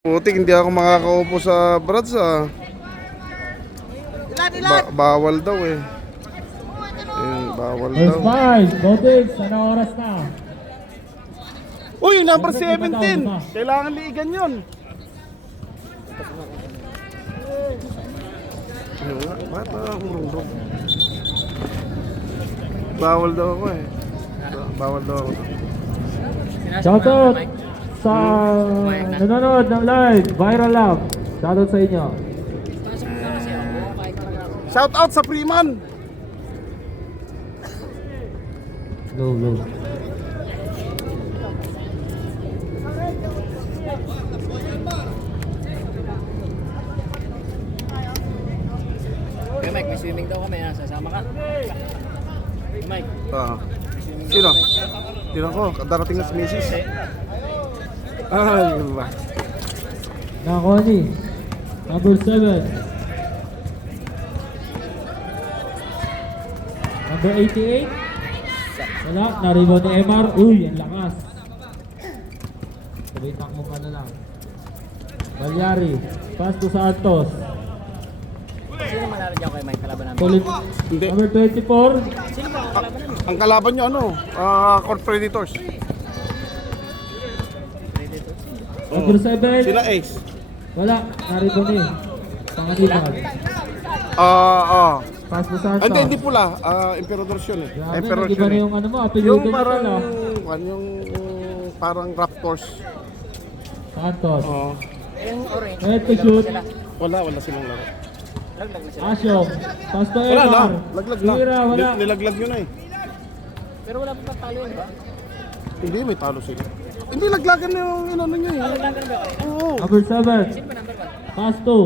Putik, hindi ako makakaupo sa brats ah. Bawal daw eh. Ayun, bawal daw. First five, Botics, anong oras na? Uy, yung number 17! Kailangan liigan yun. Ayun nga, bakit nakakungurong? Bawal daw ako eh. Bawal daw ako. Shoutout sa nanonood ng live, Viral Lab. Shoutout sa inyo. Shout out sa Freeman! Low. Hey Mike, may swimming daw kami ha, sasama ka? Mike, Sino? Sino ko? Darating na si Mrs. Ay, yun ba? Nakoni, number 7. Number 88. Wala, naribo ni MR. Uy, ang lakas. Sabitan mo ka na lang. Balyari, pass to Santos. sino manalo dyan kay Mike, kalaban namin? Solid. Hindi. Number 24. Sino ba ang kalaban namin? Ang kalaban nyo ano? Court Predators. Number 7. Sila Ace. Wala, naribo ni. Panganiban. Pass to Santos. Hindi pula. Emperadors yun eh. Grabe, Emperadors nag-iba yun na eh. yung ano mo, apelido Yung nyo parang, pala. yung parang Raptors. Santos. Oo. Yung orange, Red to shoot. sila. Wala silang laro. Laglag na sila. Asyong. Pass to Wala na. MR. Laglag na. Tira, wala. Nilaglag nyo na eh. Pero wala pa talo yun ba? Hindi, may talo sila. Hindi, laglagan na yung inano nyo eh. Laglagan ba kayo? Oo. Number 7. Sino ba number 1? Pass to.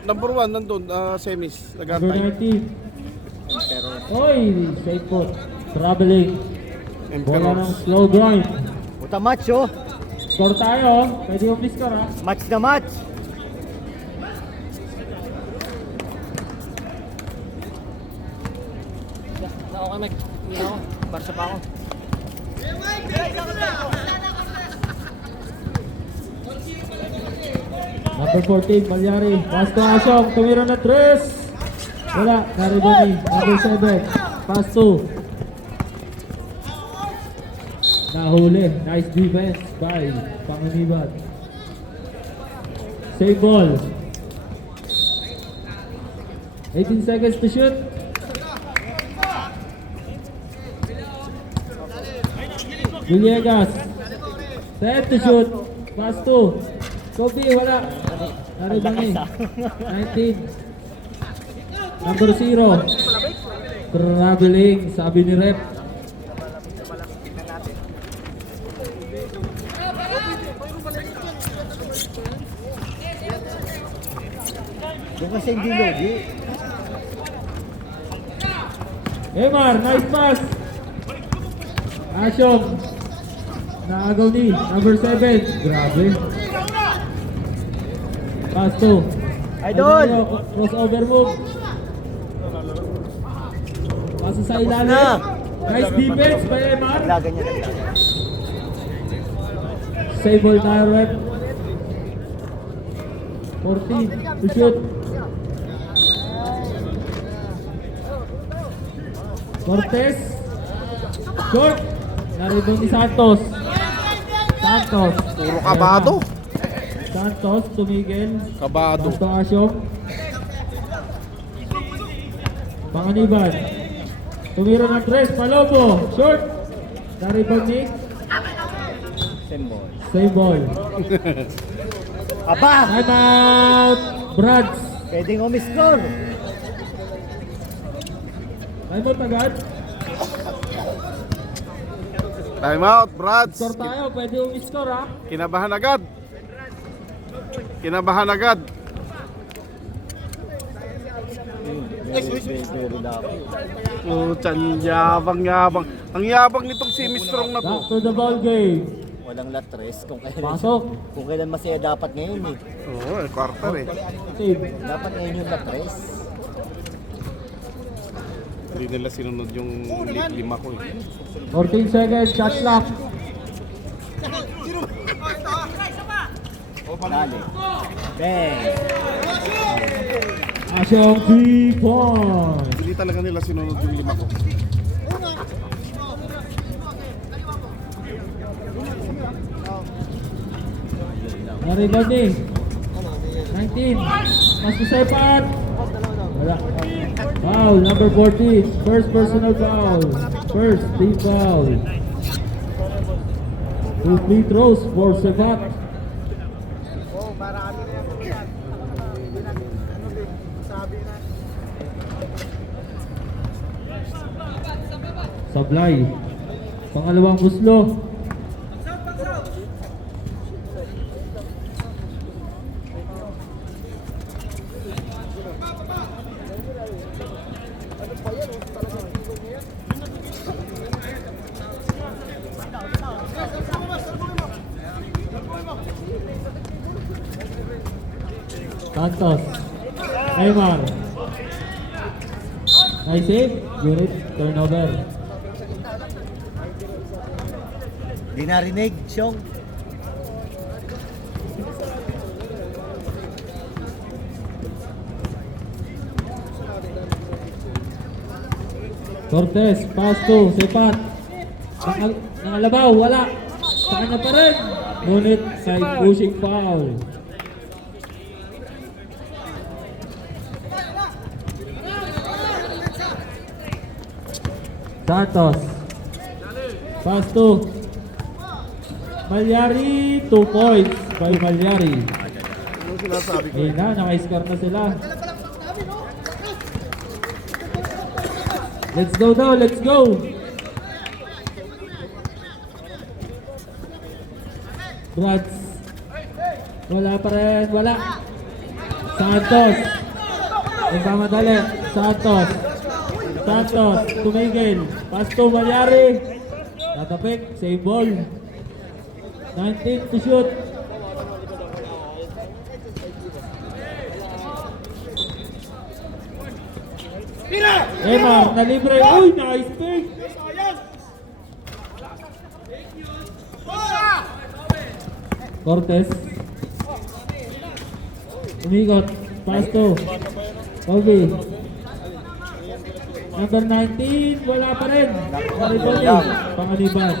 Number 1 nandun, semis. Number Nagantay. 19. Pero, Oy, safe foot. Traveling. Bola ng Emperors. slow grind. Puta match oh. Score tayo. Pwede yung score ha. Match na match. na okay Mike. Hindi na ako. Barsa pa ako. Number 14, Malyari. Pass to Asyong. Tumira na 3. Wala, naribo ni. Number 7. Pass to. Nahuli. Nice defense by Panganiban. Save ball. 18 seconds to shoot. Villegas. 10 to shoot. Pass to. Kobe, wala. Naribo ni. 19. Number 0. Traveling, sabi ni Rep. Yung kasi hindi logi. Emar, nice pass. Asyong. Naagaw ni. Number 7. Grabe. Pass to. Idol! Crossover move. Pass sa ilalim. Nice defense by Emar. Lagan niya naglagan. Save ball na Rep. 14 to shoot. Cortez. Short. Naribong ni Santos. Santos. Puro kabado. Santos tumigil. Kabado. Pasto Asyong. Panganiban. Tumira ng 3. Palobo. Short. Naribong ni. Symbol. Save ball. Aba! Time out. Brads. Pwedeng umiscore. Time out agad. Time out, Brads. Score tayo. Pwede umiscore ha. Kinabahan agad. Kinabahan agad. Puchan, yabang. Ang yabang nitong si Mistrong na to. Back to the ball game. Walang latres kung kailan. Pasok. Kung kailan masaya dapat ngayon eh. Oo, quarter eh. Save. Dapat ngayon yung latres. Hindi nila sinunod yung lima ko eh. 14 seconds, shot clock. Dali. Bang! Asyong 3 points. Hindi talaga nila sinunod yung 5 ko. Na-rebound din. 19. Mas Sepat. Wala. Foul, number 14. First personal foul. First team foul. 2 free throws for Sepat. Sablay. Pangalawang buslo. Santos. Neymar. Nice save. Unit turnover. Di narinig, Syong. Cortez, pass to Sepat. Nangalabaw, wala. Sa kanya pa rin. Ngunit may pushing foul. Santos. Pass to Malyari, 2 points by Malyari. Ano sinasabi ko? Ayun na, naka-score na sila. Let's go daw, let's go! Brads. Wala pa rin, wala. Santos. Nagmamadali. Santos. Santos, tumigil. Pass to Malyari. Tatapik, save ball. 19 to shoot. Emar, nalibre. Uy, nice pick. Cortez. Umikot. Pass to Kobe. Number 19, wala pa rin. Mariboli, Pangaliban.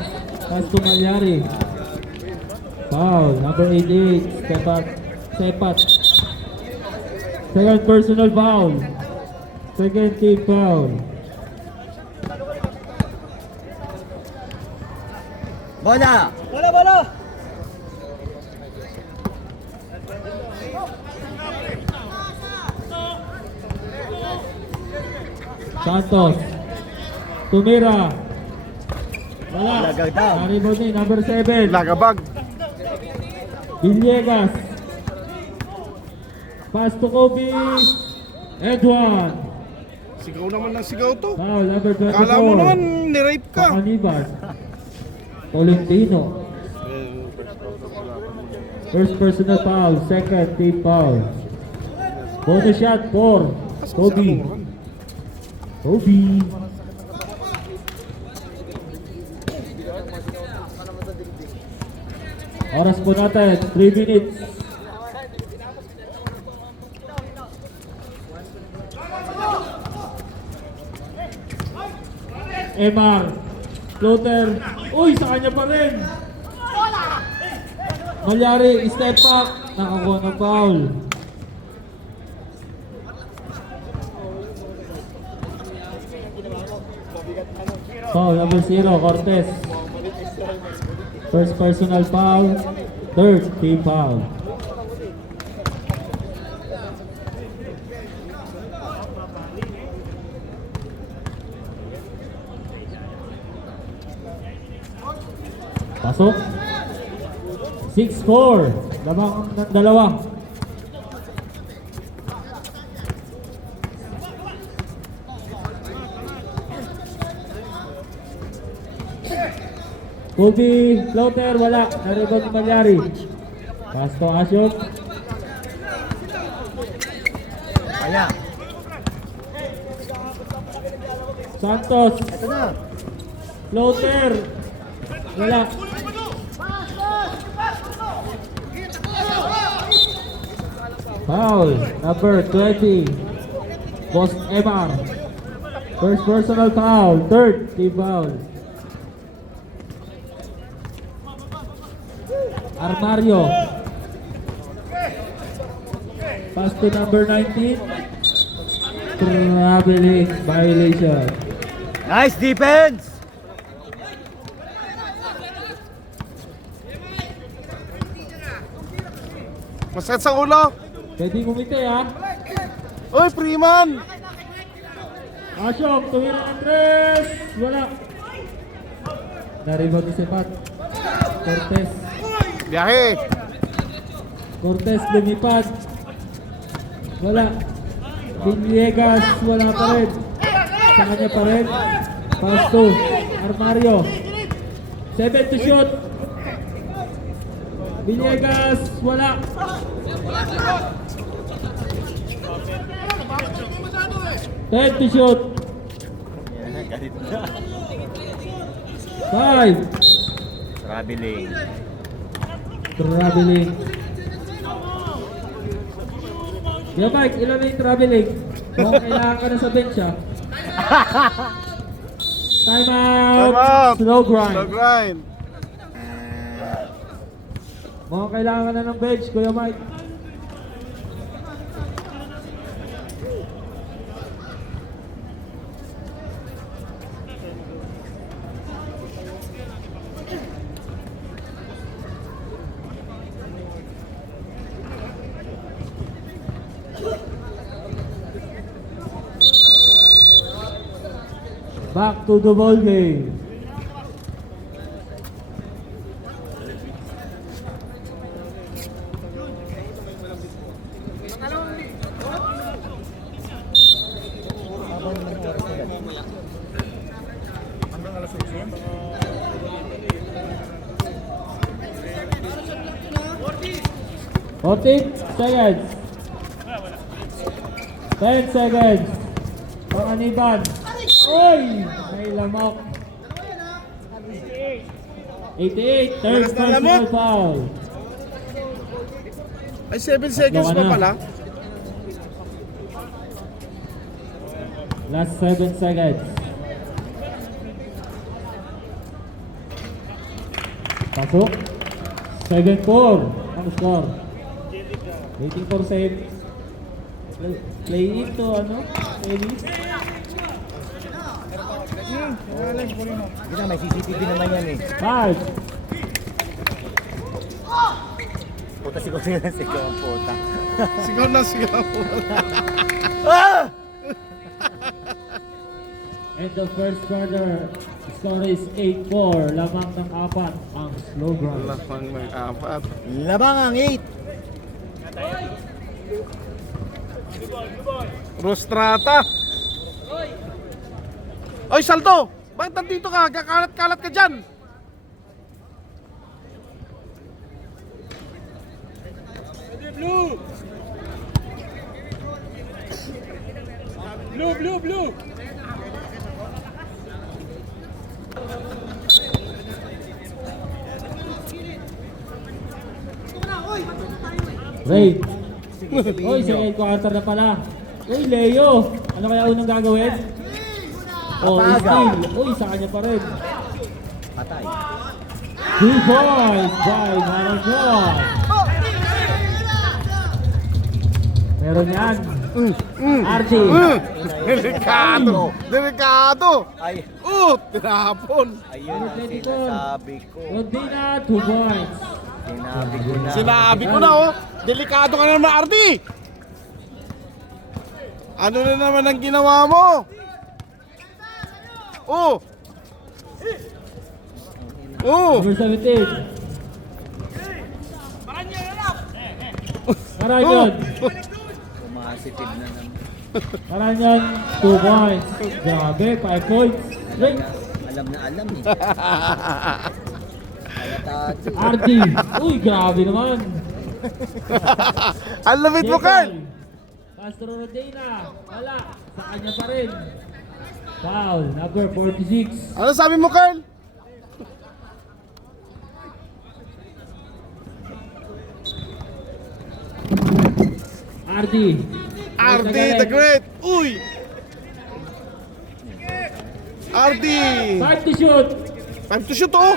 Pass to Malyari. Foul, number 88, Sepat. Second personal foul. Second team foul. Bola! Santos. Tumira. Wala. Lagag daw. Mariboli, number 7. Lagabag. Villegas. Pass to Kobe. Edwan. Sigaw naman ng sigaw to. Foul, number 24. Kala mo naman, nirape ka. Pangaliban. Tolentino. First personal foul, second team foul. Bonus shot for Kobe. Kobe. Oras po natin, 3 minutes. Emar. Floater. Uy, sa kanya pa rin. Malyari, step back. Nakakuha ng foul. Foul number 0, Cortez. First personal foul. Third team foul. Pasok. 6-4. Lamang ng dalawa. Kobe, floater, wala. Naribot ni Malyari. Pass to Asyot. Kaya. Santos. Ito na. Floater. Wala. Foul, number 20. Boss MR. First personal foul, third team foul. Armario. Pass to number 19. Traveling violation. Nice defense! Masakit sa ulo. Pwede kumite ha. Uy, Freeman. Asyong, tumira ng tres. Wala. Naribot ni Sepat. Cortez. Biyahe. Cortez lumipad. Wala. Villegas, wala pa rin. Sa kanya pa rin. Pass to Armario. 7 to shoot. Villegas, wala. Ten to shoot. Five. Traveling. Traveling. Yo Mike, ilan na yung traveling? Kung kailangan ka na sa bench ha. Time out. Time out. Slow grind. Slow grind. Mukhang kailangan ka na ng bench, Kuya Mike. Back to the ball game. Seconds. 10 seconds. Panganiban. Oy! May lamok. 88. Third Lakas ng personal lamok. foul. Ay, 7 seconds Gawa pa na. pala. Last 7 seconds. Pasok. 7-4. Ang score. Waiting for save. Play it to ano? Ellis. Hindi na, may CCTV naman yan eh. 5. Puta siguro sila sigaw ang puta. Sigaw na sigaw. Ah! And the first quarter score is 8-4. Lamang ng 4 ang slow grind. Lamang ng 4. Labang ang 8. Rostrata. Oy, Saldo! Bakit nandito ka? Kakalat-kalat ka dyan. Blue. Ray. Oy, second quarter na pala. Uy, Leo. Ano kaya unang gagawin? Oh, Apaga. steal. Uy, sa kanya pa rin. Patay. 2 points by Marajon. Meron yan. RJ. Delikado. Delikado. Ay, Tinapon. ayun ang sinasabi ko. Rodina, 2 points. Sinabi ko na. Sinabi ko na, oh. Delikado ka na naman, Ardi. Ano na naman ang ginawa mo? Oh. Number 17. Karanyon. Umasitive na naman. Karanyon, 2 points. Grabe, 5 points. Ray. Alam na alam eh. Halatado. RJ. Uy, grabe naman. Ang lamit mo, Carl. Castro Rodina. Wala. Sa kanya pa rin. Foul, number 46. Ano sabi mo, Carl? Ardi. RD the Great. Uy! RD! 5 to shoot. 5 to shoot, oh!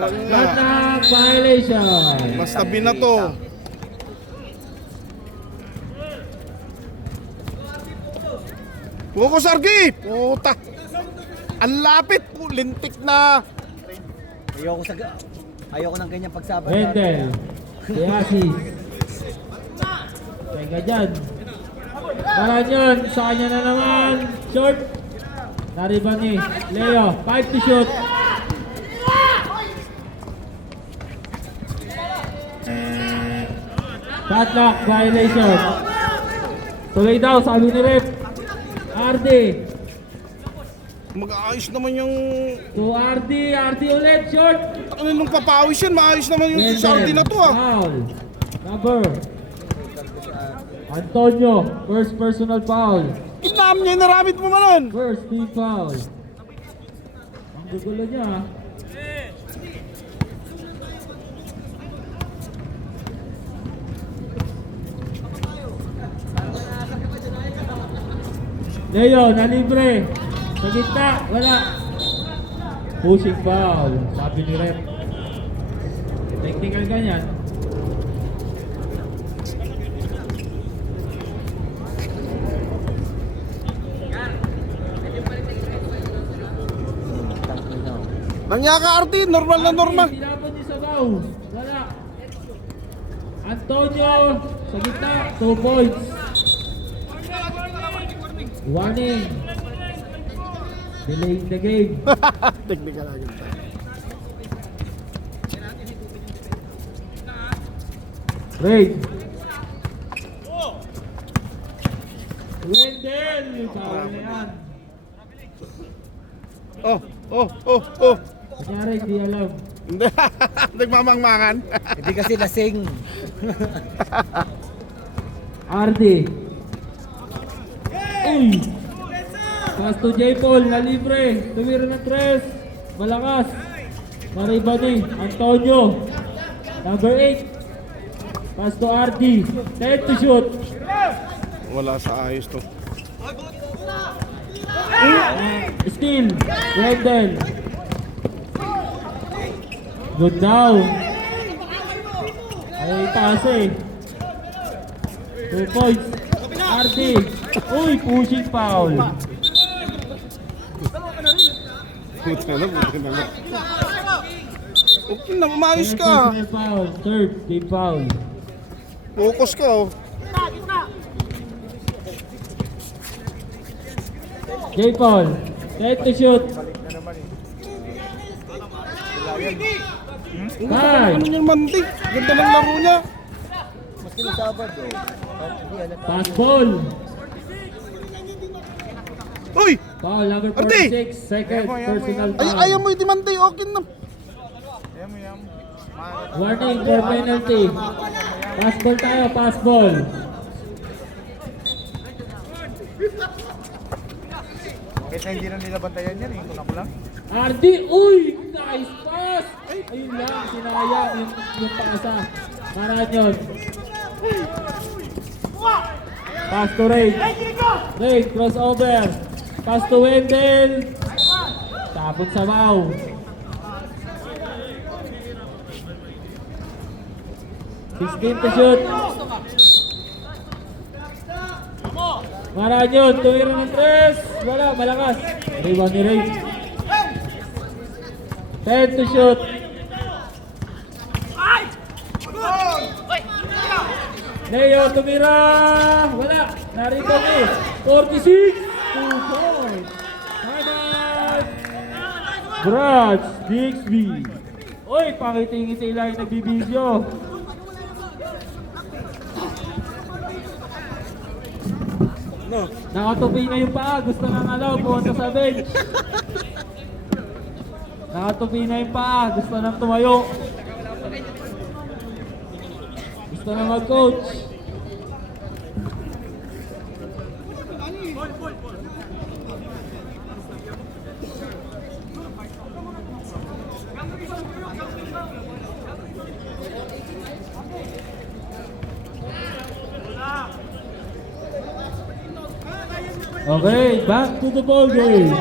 Contact violation. Basta binato. Focus, Argi! Puta! Ang lapit! Lintik na! Ayoko ng ganyan pagsabat. Wendell. Diasi. Teka dyan. Parang yun. Sa kanya na naman. Short. Nariban ni Leo. 5 to shoot. Shot clock violation. Tuloy daw, sabi ni Rep. RD. Mag-aayos naman yung... To RD. RD ulit. Short. Ano nung papawis yan? Maayos naman yung sa RD na to, ah. Foul. Number. Antonio. First personal foul. Kinam niya, naramit mo man. First team foul. Ang gugulo niya, ha? Leo, nalibre. Sa gitna, wala. Pushing foul. Sabi ni Rep. Technical ganyan. Nangya ka, RD. Normal na normal. Tinapon niya sa bow. Wala. Antonio, sa gitna, 2 points. Warning. Delaying the game. Technical agad. Raid. Wendell. Foul na yan. Oh, oh, oh, oh. Kunyari, di alam. Nagmamangmangan. Hindi kasi lasing. RD. Uy! Pass to J. Paul, na libre. Tumira ng 3. Malakas. Maribani. Antonio. Number 8. Pass to RD. 10 to shoot. Wala sa ayos to. Steal. Wendell. Good now. Ay, pass eh. 2 points. RD. Uy, pushing foul. Puta na, puta na. Okay na, maayos ka. Personal foul. Third, team foul. Focus ka, oh. J. Paul. 10 to shoot. Five. Ano yung mantik? Ganda ng laro niya. Mas kinasabad oh. Hindi halata. Pass ball. Uy! Foul number Arte! 46. Second personal Ay, foul. ayaw mo yung dimante. Okay na. Warning for penalty. Pass ball tayo, pass ball. Kaya hindi na nila bantayan yan eh. Kung ako lang. RD, uy! Nice pass! Ayun lang, sinayang yung pasa. Maraan yun. Pass to Ray. Ray, crossover. Pass to Wendell. Tapon sa bow. Sixteen to shoot. Maraan yun, tumira ng 3. Wala, malakas. Rebound ni Ray. 10 to shoot. Leo tumira. Wala. Naribang ni 46. 2 points. Timeout. Brad Dixby. Uy, pangiti-ngiti lang yung nagbibideo. No. Nakatupi na yung paa. Gusto nang pumunta sa bench. Nakatupi na yung paa. Gusto nang tumayo. Gusto na mag-coach. Okay, back to the ball game.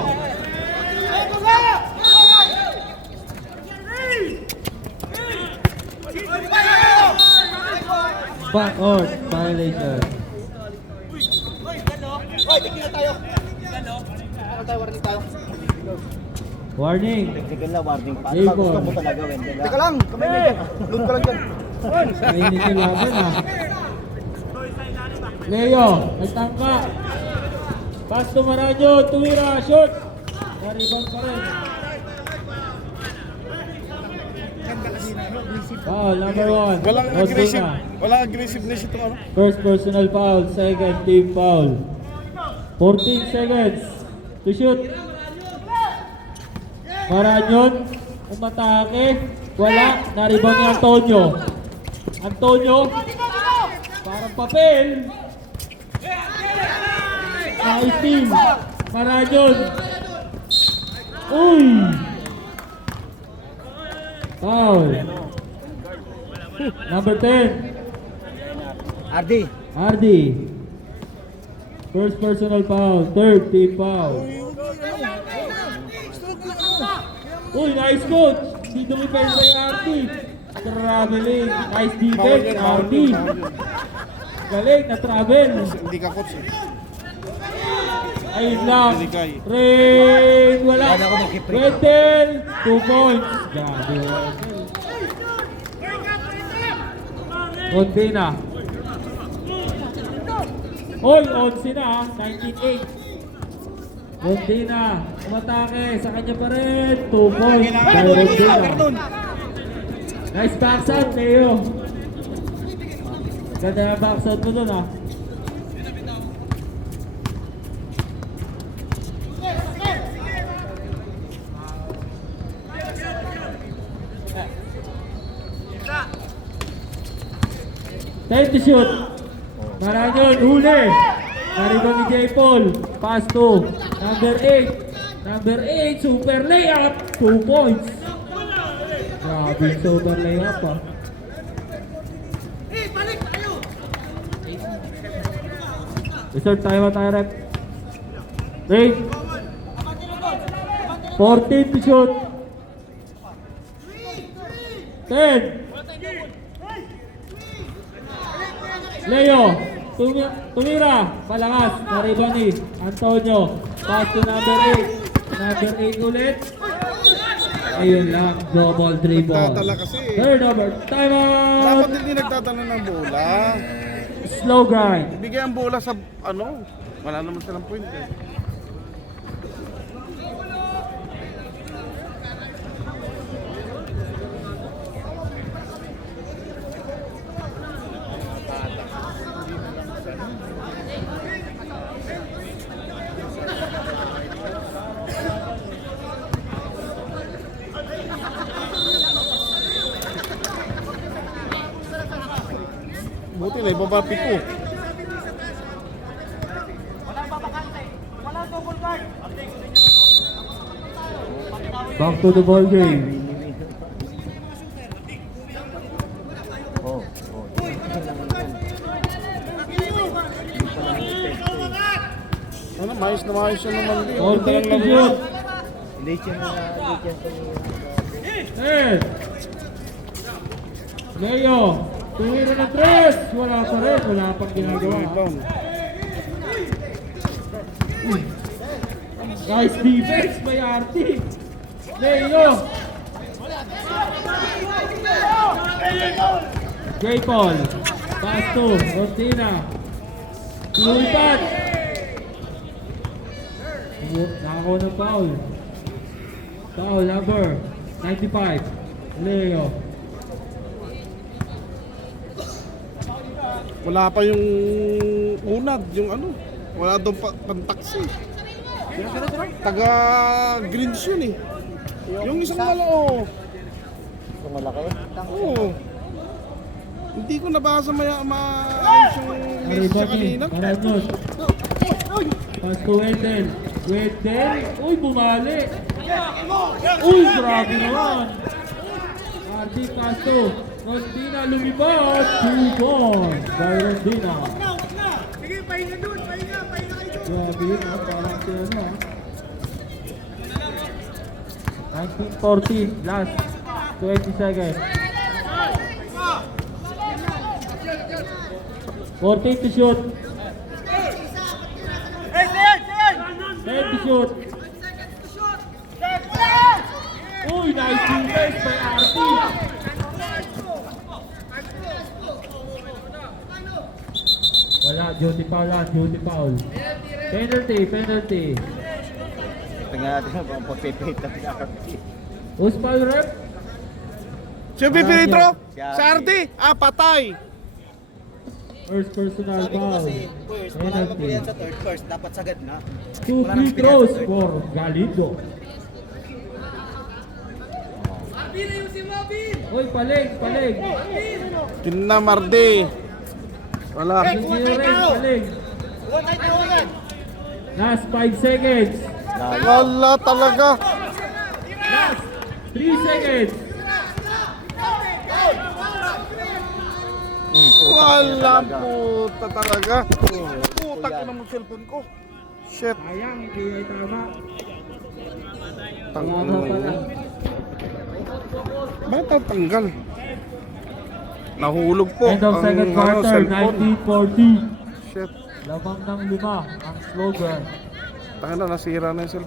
Backward violation. Warning. Technical na warning pa. Hey, Ano ba gusto boy. mo talaga, Wendell? Teka lang, kami may dyan. Load ka lang dyan. Mainit yung laban ha. Leo, nagtangka. Pass to Maranyo, tumira, shoot. Naribang pa rin. Foul, number 1. Walang aggressiveness itong ano. First personal foul, second team foul. 14 seconds to shoot. Maranyon, umatake. Wala, naribang ni Antonio. Antonio, parang papel. Nice team. Maranyon. Uy! Foul. Number 10. Ardi. Ardi. First personal foul. Third team foul. Uy, nice coach. Hindi dumipend kay Ardi. Traveling. Nice defense, Ardi. Galing, na-travel. Hindi ka coach eh. Ayun lang. Binigay. Rain, wala. Wala ako mag-free. Wendell, 2 points. Grabe, Wendell. Ondina. Oy, 11 na ha. 19-8. Ondina, umatake. Sa kanya pa rin. 2 points. Kay Ondina. Nice backside, Leo. Ganda na backside mo dun ha. Time to shoot. Maranyon, huli. Naribang ni J. Paul. Pass to number 8. Number 8, super layup. 2 points. Grabe, super layup ah. Reserve tayo ba tayo, rep? Wait. 14 to shoot. 10. Leo, tumira, palakas, nariban ni Antonio, pass to number 8, number 8 ulit, ayun lang, double dribble, Nagtatala kasi. third over, time out, Dapat hindi nagtatalo ng bola. slow grind, Bigay ang bola sa ano. Wala naman silang point eh. Buti na ibaba pito. back to the ball game, Oh. Ano, maayos na maayos yun naman din. 14 to shoot, Late yan na. Late yan sa 10, Leo, tumira ng 3, wala pa rin, wala pang ginagawa, Rebound. nice defense by Arti, Leo, J. Paul, pass to Cortina, lumipat, nakakuha ng foul, foul number 95, Leo, Wala pa yung unad, yung ano. Wala doon pantaksi. Taga Greens yun eh. Yung isang malao. Kung malaki. Oo. Hindi ko nabasa maayos yung message siya kanina. Maranyon, pass to Wendell, Wendell, uy bumali, uy grabe naman, Ardi pass to Rondina, lumipat, 2 points by Rondina. Grabe Yun, parang sila na. 19-14, last 20 seconds. 14 to shoot. 10 to shoot. Uy, nice defense by RT. Wala, duty foul lang, duty foul. Penalty. Tingnan natin kung pagpipit ng RT. Who's foul rep? Siya pipilitro? Sa RT? Ah, patay. First personal Sabi ko foul. kasi, first, manalo po Penalty. yan sa third first, dapat sagad na. 2 free throws for Galindo. Uy, paling. Kinamarde. Wala. Zero range, paling. Last 5 seconds. Wala talaga. Last 3 seconds. Wala puta talaga. Puta ko na mo cellphone ko. Shit. Sayang, hindi ay tama. Tanggal Tama pala. Bakit tatanggal? Nahulog po End of second quarter, cellphone. 19-40. Shit. Lamang ng 5 ang slogan. Tanga na, nasira na yung cellphone.